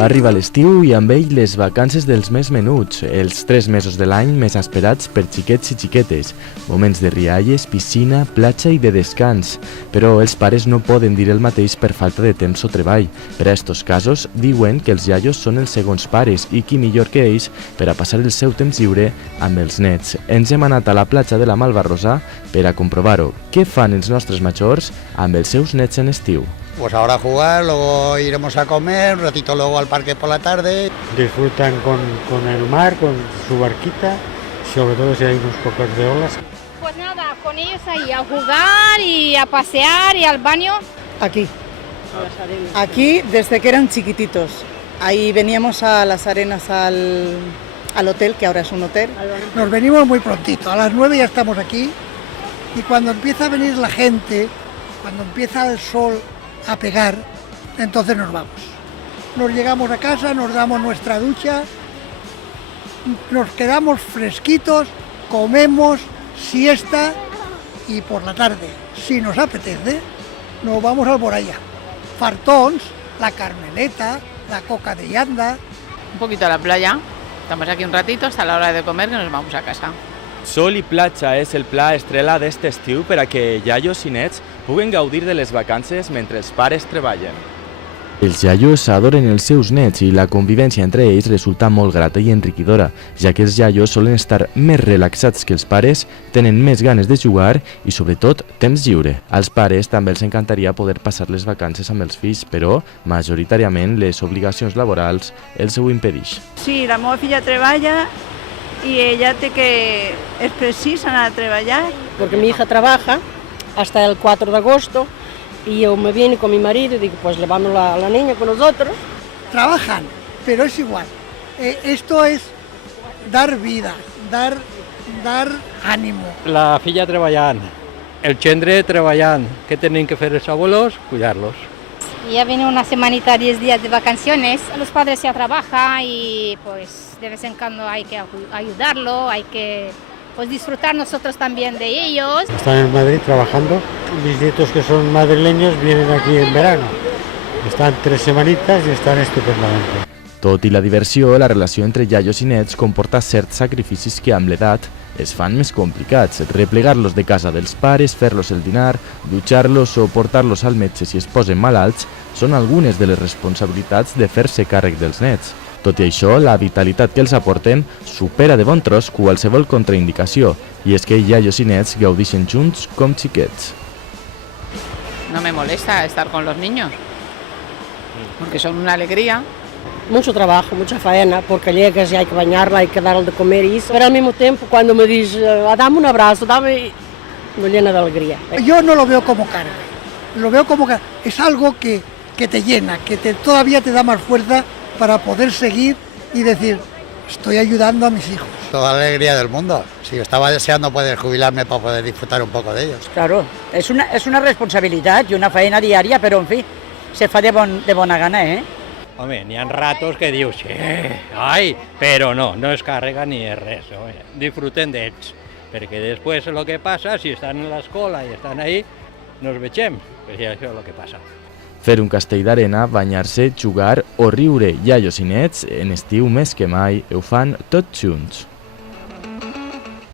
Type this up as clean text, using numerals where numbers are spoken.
Arriba l'estiu i amb ell les vacances dels més menuts, els 3 mesos de l'any més esperats per xiquets i xiquetes, moments de rialles, piscina, platja i de descans. Però els pares no poden dir el mateix per falta de temps o treball. Per a estos casos, diuen que els iaios són els segons pares i qui millor que ells per a passar el seu temps lliure amb els nets. Ens hem anat a la platja de la Malvarrosa per a comprovar-ho. Què fan els nostres majors amb els seus nets en estiu? Pues ahora a jugar, luego iremos a comer, un ratito luego al parque por la tarde. Disfrutan con el mar, con su barquita, sobre todo si hay unos pocos de olas. Pues nada, con ellos ahí a jugar y a pasear y al baño. Aquí. Aquí desde que eran chiquititos. Ahí veníamos a las arenas al hotel, que ahora es un hotel. Nos venimos muy prontito, a las 9 ya estamos aquí y cuando empieza a venir la gente, cuando empieza el sol a pegar, entonces nos vamos. Nos llegamos a casa, nos damos nuestra ducha, nos quedamos fresquitos, comemos, siesta y por la tarde, si nos apetece, nos vamos al Boraya. Fartons, la Carmeleta, la coca de llanda. Un poquito a la playa, estamos aquí un ratito hasta la hora de comer que nos vamos a casa. Sol i platja és el pla estrella d'este estiu per a que iaios i nets puguen gaudir de les vacances mentre els pares treballen. Els iaios adoren els seus nets i la convivència entre ells resulta molt grata i enriquidora, ja que els iaios solen estar més relaxats que els pares, tenen més ganes de jugar i, sobretot, temps lliure. Als pares també els encantaria poder passar les vacances amb els fills, però, majoritàriament, les obligacions laborals els ho impedeix. Sí, la meva filla treballa y ella es precisa anar a trabajar. Porque mi hija trabaja hasta el 4 de agosto y yo me vine con mi marido y digo, pues llevamos a la niña con nosotros. Trabajan, pero es igual. Esto es dar vida, dar ánimo. La filla treballant, el gendre treballant. ¿Qué tienen que hacer los abuelos? Cuidarlos. Ya viene una semanita, 10 días de vacaciones. Los padres ya trabajan y pues de vez en cuando hay que ayudarlo, hay que pues disfrutar nosotros también de ellos. Están en Madrid trabajando. Mis nietos que son madrileños vienen aquí en verano. Están 3 semanitas y están estupendamente. Tot i la diversió, la relació entre iaios i nets comporta certs sacrificis que amb l'edat es fan més complicats. Replegar-los de casa dels pares, fer-los el dinar, dutxar-los o portar-los al metge si es posen malalts són algunes de les responsabilitats de fer-se càrrec dels nets. Tot i això, la vitalitat que els aporten supera de bon tros qualsevol contraindicació, i és que iaios i nets gaudeixen junts com xiquets. No me molesta estar con los niños, porque son una alegría. Mucho trabajo, mucha faena, porque llegas y hay que bañarla, hay que darle de comer y eso. Pero al mismo tiempo, cuando me dices, dame un abrazo, me llena de alegría. Yo no lo veo como carga, lo veo como que es algo que te llena, que todavía te da más fuerza para poder seguir y decir, estoy ayudando a mis hijos. Toda la alegría del mundo. Si yo estaba deseando poder jubilarme para poder disfrutar un poco de ellos. Claro, es una responsabilidad y una faena diaria, pero en fin, se fa de bona gana, ¿eh? Home, n'hi ha ratos que dius, ai, però no es càrrega ni és res. Home. Disfruten d'ells, perquè després el que passa, si estan a l'escola i estan ahí, no els vegem, perquè això és el que passa. Fer un castell d'arena, banyar-se, jugar o riure, iaios i nets, en estiu més que mai, ho fan tots junts.